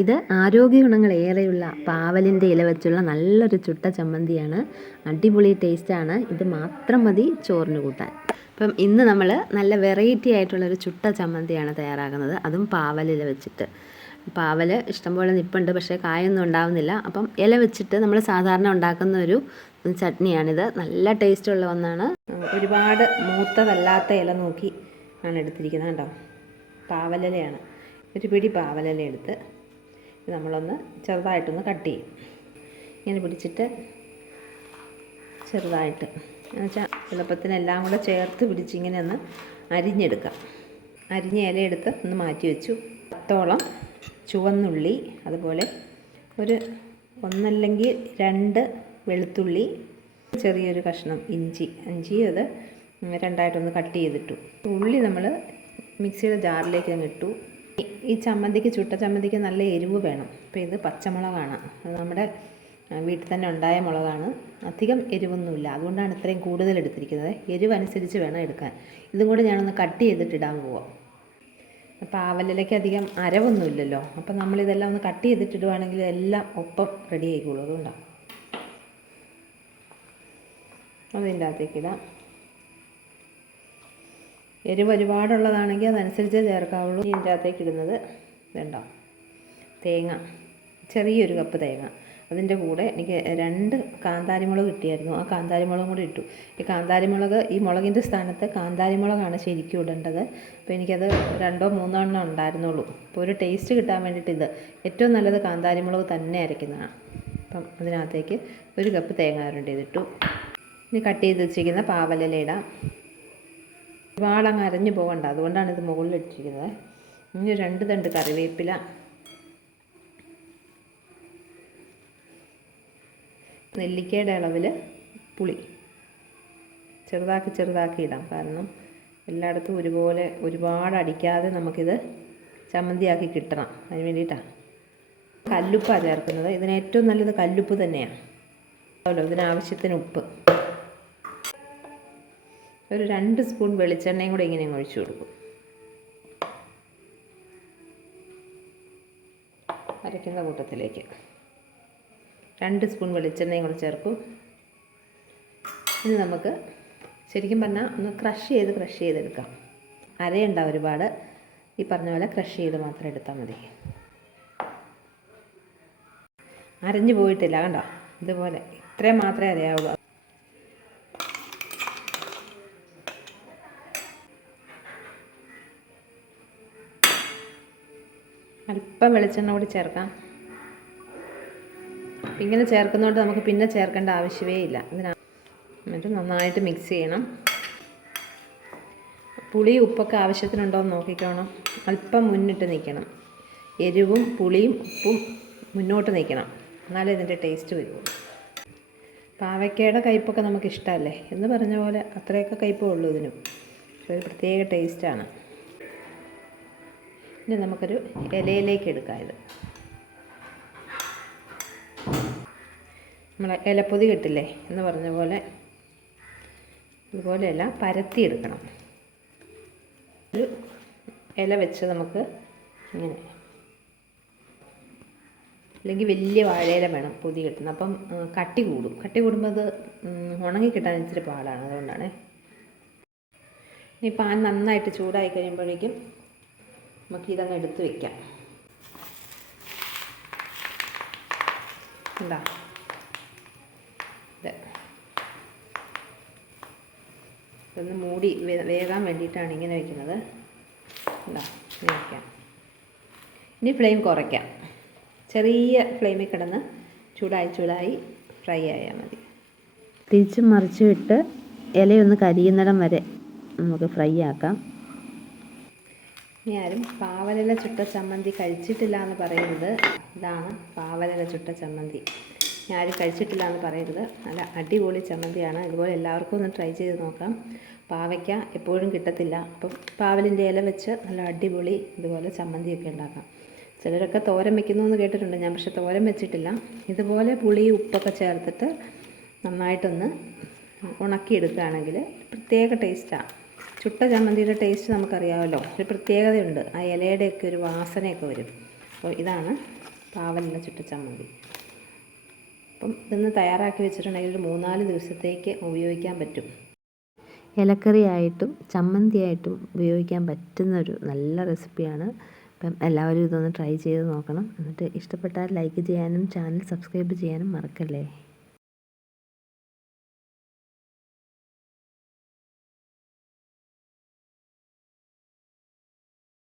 ഇത് ആരോഗ്യ ഗുണങ്ങൾ ഏറെയുള്ള പാവലിന്റെ ഇല വെച്ചുള്ള നല്ലൊരു ചുട്ട ചമ്മന്തിയാണ്. അടിപൊളി ടേസ്റ്റാണ് ഇത് മാത്രം മതി ചോറിന് കൂട്ടാൻ. അപ്പം ഇന്ന് നമ്മൾ നല്ല വെറൈറ്റി ആയിട്ടുള്ള ഒരു ചുട്ട ചമ്മന്തിയാണ് തയ്യാറാക്കുന്നത്. അതും പാവലില വെച്ചിട്ട്. പാവൽ ഇഷ്ടംപോലെ നിപ്പുണ്ട് പക്ഷേ കായൊന്നും ഉണ്ടാവുന്നില്ല. അപ്പം ഇല വെച്ചിട്ട് നമ്മൾ സാധാരണ ഉണ്ടാക്കുന്ന ഒരു ചട്നിയാണിത്. നല്ല ടേസ്റ്റുള്ള ഒന്നാണ്. ഒരുപാട് മൂത്തതല്ലാത്ത ഇല നോക്കി ആണ് എടുത്തിരിക്കുന്നത് കേട്ടോ പാവലിലയാണ് ഒരു പിടി പാവലില എടുത്ത് നമ്മളൊന്ന് ചെറുതായിട്ടൊന്ന് കട്ട് ചെയ്യും. ഇങ്ങനെ പിടിച്ചിട്ട് ചെറുതായിട്ട്. എന്നുവെച്ചാൽ എളുപ്പത്തിന് എല്ലാം കൂടെ ചേർത്ത് പിടിച്ച് ഇങ്ങനെ ഒന്ന് അരിഞ്ഞെടുക്കാം. അരിഞ്ഞ ഇലയെടുത്ത് ഒന്ന് മാറ്റി വെച്ചു. പത്തോളം ചുവന്നുള്ളി അതുപോലെ ഒരു ഒന്നല്ലെങ്കിൽ രണ്ട് വെളുത്തുള്ളി ചെറിയൊരു കഷ്ണം ഇഞ്ചി. ഇഞ്ചി അത് രണ്ടായിട്ടൊന്ന് കട്ട് ചെയ്തിട്ടു. ഉള്ളി നമ്മൾ മിക്സിയുടെ ജാറിലേക്ക് അങ്ങ് ഇട്ടു. ഈ- ചമ്മന്തിക്ക് ചുട്ട ചമ്മന്തിക്ക് നല്ല എരിവ് വേണം. അപ്പോൾ ഇത് പച്ചമുളകാണ്. അത് നമ്മുടെ വീട്ടിൽ തന്നെ ഉണ്ടായ മുളകാണ്. അധികം എരിവൊന്നുമില്ല. അതുകൊണ്ടാണ് ഇത്രയും കൂടുതൽ എടുത്തിരിക്കുന്നത്. എരിവ് അനുസരിച്ച് വേണം എടുക്കാൻ. ഇതും കൂടെ ഞാനൊന്ന് കട്ട് ചെയ്തിട്ട് ഇടാൻ പോവാം. അപ്പോൾ ആവലിലേക്ക് അധികം അരവൊന്നുമില്ലല്ലോ. അപ്പം നമ്മളിതെല്ലാം ഒന്ന് കട്ട് ചെയ്തിട്ടിടുവാണെങ്കിൽ എല്ലാം ഒപ്പം റെഡി ആയിക്കോളൂ. അതുകൊണ്ടാണ് അതിന്റെ അകത്തേക്ക് ഇടാം. എരിവ് ഒരുപാടുള്ളതാണെങ്കിൽ അതനുസരിച്ച് ചേർക്കാവുള്ളൂ. ഇതിന്റെ അകത്തേക്ക് ഇടുന്നത് വേണ്ട. തേങ്ങ. ചെറിയൊരു കപ്പ് തേങ്ങ. അതിന്റെ കൂടെ എനിക്ക് രണ്ട് കാന്താരിമുളക് കിട്ടിയായിരുന്നു. ആ കാന്താരിമുളകും കൂടി ഇട്ടു. ഈ കാന്താരിമുളക് ഈ മുളകിന്റെ സ്ഥാനത്ത് കാന്താരിമുളകാണ് ശരിക്കും ഇടേണ്ടത്. അപ്പോൾ എനിക്കത് രണ്ടോ മൂന്നോ എണ്ണം ഉണ്ടായിരുന്നുള്ളൂ. അപ്പോൾ ഒരു ടേസ്റ്റ് കിട്ടാൻ വേണ്ടിയിട്ട് ഇത് ഏറ്റവും നല്ലത് കാന്താരിമുളക് തന്നെ അരയ്ക്കുന്നതാണ്. അപ്പം അതിനകത്തേക്ക് ഒരു കപ്പ് തേങ്ങ അരണ്ട് ചെയ്തിട്ടു. ഇനി കട്ട് ചെയ്ത് വെച്ചിരിക്കുന്ന പാവലില ഇടാം. അങ്ങ് അരഞ്ഞു പോകണ്ട. അതുകൊണ്ടാണ് ഇത് മുകളിൽ ഇട്ടിരിക്കുന്നത്. ഇനി രണ്ട് തണ്ട് കറിവേപ്പില. നെല്ലിക്കയുടെ അളവിൽ പുളി. ചെറുതാക്കി ചെറുതാക്കി ഇടാം. കാരണം എല്ലായിടത്തും ഒരുപോലെ ഒരുപാട് അടിക്കാതെ നമുക്കിത് ചമ്മന്തിയാക്കി കിട്ടണം. അതിന് വേണ്ടിയിട്ടാണ്. കല്ലുപ്പാണ് ചേർക്കുന്നത്. ഇതിന് ഏറ്റവും നല്ലത് കല്ലുപ്പ് തന്നെയാണ്. അതുപോലെ ഇതിനാവശ്യത്തിന് ഉപ്പ്. ഒരു രണ്ട് സ്പൂൺ വെളിച്ചെണ്ണയും കൂടെ ഇങ്ങനെ ഒഴിച്ചു കൊടുക്കും. അരയ്ക്കുന്ന കൂട്ടത്തിലേക്ക്. രണ്ട് സ്പൂൺ വെളിച്ചെണ്ണയും കൂടെ ചേർക്കും. ഇനി നമുക്ക് ശരിക്കും പറഞ്ഞാൽ ഒന്ന് ക്രഷ് ചെയ്ത് ക്രഷ് ചെയ്തെടുക്കാം. അരയുണ്ട ഒരുപാട്. ഈ പറഞ്ഞ പോലെ ക്രഷ് ചെയ്ത് മാത്രം എടുത്താൽ മതി. അരഞ്ഞു പോയിട്ടില്ല കണ്ടോ? ഇതുപോലെ ഇത്രയും മാത്രമേ അറിയാവുള്ളൂ അല്പം വെളിച്ചെണ്ണ കൂടി ചേർക്കാം. ഇങ്ങനെ ചേർക്കുന്നതുകൊണ്ട് നമുക്ക് പിന്നെ ചേർക്കേണ്ട ആവശ്യമേ ഇല്ല. എന്നിട്ട് നന്നായിട്ട് മിക്സ് ചെയ്യണം. പുളി ഉപ്പൊക്കെ ആവശ്യത്തിനുണ്ടോ എന്ന് നോക്കിക്കോണം. അല്പം മുന്നിട്ട് നിൽക്കണം. എരിവും പുളിയും ഉപ്പും മുന്നോട്ട് നിൽക്കണം. എന്നാലേ ഇതിന്റെ ടേസ്റ്റ് വരുള്ളൂ. പാവയ്ക്കയുടെ കയ്പ്പൊക്കെ നമുക്ക് ഇഷ്ടമല്ലേ? എന്ന് പറഞ്ഞ പോലെ അത്രയൊക്കെ കയ്പ്പേ ഉള്ളൂ ഇതിനും. ഒരു പ്രത്യേക ടേസ്റ്റാണ് ഇനി നമുക്കൊരു ഇലയിലേക്ക് എടുക്കാം ഇത്. നമ്മളെ ഇലപ്പൊതി കിട്ടില്ലേ എന്ന് പറഞ്ഞ പോലെ ഇതുപോലെയല്ല പരത്തിയെടുക്കണം. ഒരു ഇല വെച്ച് നമുക്ക് ഇങ്ങനെ അല്ലെങ്കിൽ വലിയ വാഴയില വേണം പൊതി കിട്ടുന്നത് അപ്പം കട്ടി കൂടും. കട്ടി കൂടുമ്പോൾ അത് ഉണങ്ങി കിട്ടാൻ ഇച്ചിരി പാടാണ്. അതുകൊണ്ടാണ്. ഇനി പാൻ നന്നായിട്ട് ചൂടായി കഴിയുമ്പോഴേക്കും നമുക്ക് ഇതങ്ങ് എടുത്ത് വെക്കാം. എന്താ ഇത്. ഇതൊന്ന് മൂടി വേകാൻ വേണ്ടിയിട്ടാണ് ഇങ്ങനെ വെക്കുന്നത്. എന്താ വയ്ക്കാം ഇനി ഫ്ലെയിം കുറയ്ക്കാം. ചെറിയ ഫ്ലെയിമിൽ കിടന്ന് ചൂടായി ചൂടായി ഫ്രൈ ആയാൽ മതി. തിരിച്ചും മറിച്ചും ഇട്ട് ഇലയൊന്ന് കരിയുന്നിടം വരെ നമുക്ക് ഫ്രൈ ആക്കാം. ഇനി ആരും പാവലില ചുട്ട ചമ്മന്തി കഴിച്ചിട്ടില്ല എന്ന് പറയരുത് ഇതാണ് പാവലില ചുട്ട ചമ്മന്തി. ആരും കഴിച്ചിട്ടില്ല എന്ന് പറയരുത് നല്ല അടിപൊളി ചമ്മന്തിയാണ്. ഇതുപോലെ എല്ലാവർക്കും ഒന്ന് ട്രൈ ചെയ്ത് നോക്കാം. പാവയ്ക്ക എപ്പോഴും കിട്ടത്തില്ല. അപ്പം പാവലിന്റെ ഇല വെച്ച് നല്ല അടിപൊളി ഇതുപോലെ ചമ്മന്തിയൊക്കെ ഉണ്ടാക്കാം. ചിലരൊക്കെ തോരൻ വെക്കുന്നു എന്ന് കേട്ടിട്ടുണ്ട്. ഞാൻ പക്ഷേ തോരൻ വെച്ചിട്ടില്ല. ഇതുപോലെ പുളി ഉപ്പൊക്കെ ചേർത്തിട്ട് നന്നായിട്ടൊന്ന് ഉണക്കിയെടുക്കുകയാണെങ്കിൽ പ്രത്യേക ടേസ്റ്റാണ് ചുട്ട ചമ്മന്തിയുടെ ടേസ്റ്റ് നമുക്കറിയാമല്ലോ. ഒരു പ്രത്യേകതയുണ്ട്. ആ ഇലയുടെയൊക്കെ ഒരു വാസനയൊക്കെ വരും. അപ്പോൾ ഇതാണ് പാവലിന്റെ ചുട്ട ചമ്മന്തി. അപ്പം ഇതൊന്ന് തയ്യാറാക്കി വെച്ചിട്ടുണ്ടെങ്കിൽ ഒരു മൂന്നാൽ ദിവസത്തേക്ക് ഉപയോഗിക്കാൻ പറ്റും. ഇലക്കറിയായിട്ടും ചമ്മന്തിയായിട്ടും ഉപയോഗിക്കാൻ പറ്റുന്നൊരു നല്ല റെസിപ്പിയാണ്. അപ്പം എല്ലാവരും ഇതൊന്ന് ട്രൈ ചെയ്ത് നോക്കണം. എന്നിട്ട് ഇഷ്ടപ്പെട്ടാൽ ലൈക്ക് ചെയ്യാനും ചാനൽ സബ്സ്ക്രൈബ് ചെയ്യാനും മറക്കല്ലേ?